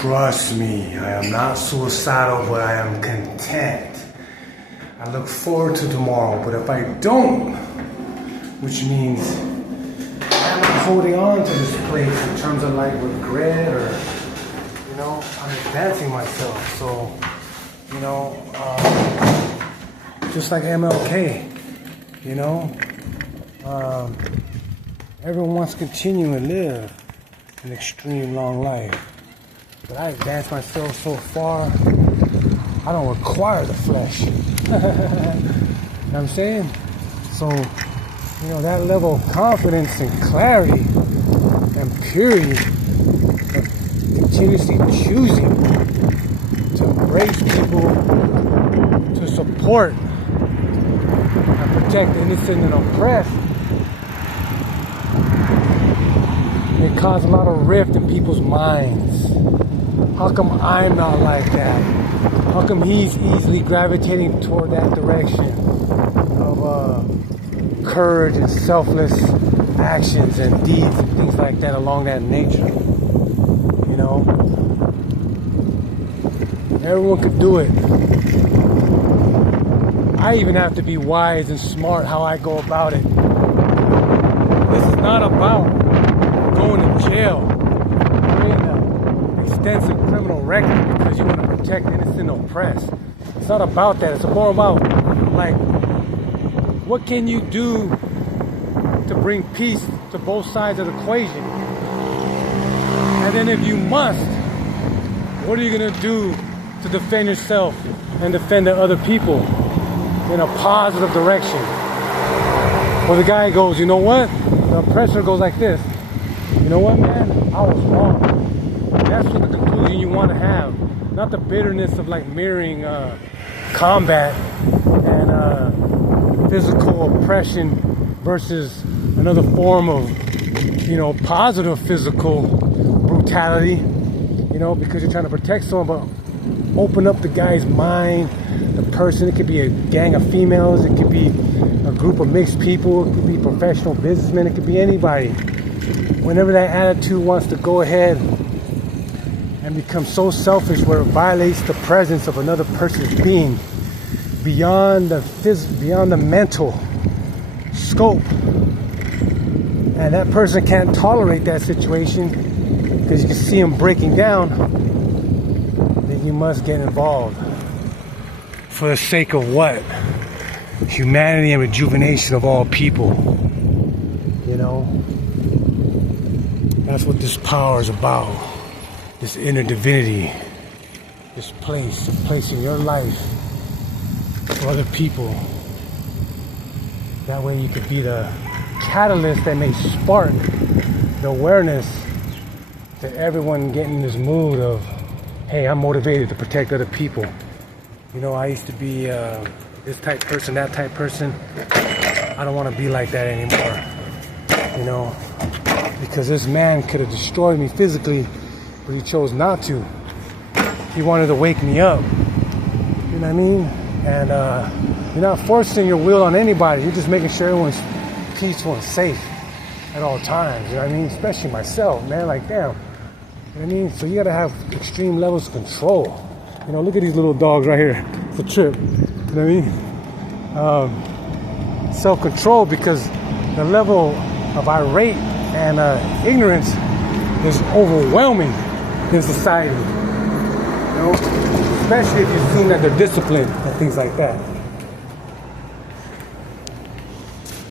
Trust me, I am not suicidal, but I am content. I look forward to tomorrow, but if I don't, which means I'm not holding on to this place in terms of like regret or, I'm advancing myself. So, just like MLK, everyone wants to continue and live an extreme long life. But I advance myself so far, I don't require the flesh. You know what I'm saying? So, that level of confidence and clarity and purity of continuously choosing to embrace people, to support and protect the innocent and oppressed, it caused a lot of rift in people's minds. How come I'm not like that? How come he's easily gravitating toward that direction of courage and selfless actions and deeds and things like that along that nature? Everyone could do it. I even have to be wise and smart how I go about it. This is not about going to jail, creating an extensive criminal record because you want to protect innocent and oppressed. It's not about that. It's more about, what can you do to bring peace to both sides of the equation? And then if you must, what are you going to do to defend yourself and defend the other people in a positive direction? Well, the guy goes, you know what? The oppressor goes like this. You know what, man? I was wrong. That's what the conclusion you want to have. Not the bitterness of mirroring combat and physical oppression versus another form of, positive physical brutality, because you're trying to protect someone, but open up the guy's mind, the person. It could be a gang of females, it could be a group of mixed people, it could be professional businessmen, it could be anybody. Whenever that attitude wants to go ahead and become so selfish where it violates the presence of another person's being beyond the mental scope, and that person can't tolerate that situation because you can see him breaking down, then you must get involved. For the sake of what? Humanity and rejuvenation of all people. That's what this power is about. This inner divinity. This place of placing your life for other people. That way you could be the catalyst that may spark the awareness to everyone getting in this mood of, hey, I'm motivated to protect other people. I used to be this type person, that type person. I don't want to be like that anymore. Because this man could have destroyed me physically, but he chose not to. He wanted to wake me up. You know what I mean? And you're not forcing your will on anybody. You're just making sure everyone's peaceful and safe at all times. You know what I mean? Especially myself, man. Like, damn. You know what I mean? So you gotta have extreme levels of control. Look at these little dogs right here. It's a trip. You know what I mean? Self-control, because the level of irate and ignorance is overwhelming in society. Especially if you assume that they're disciplined and things like that.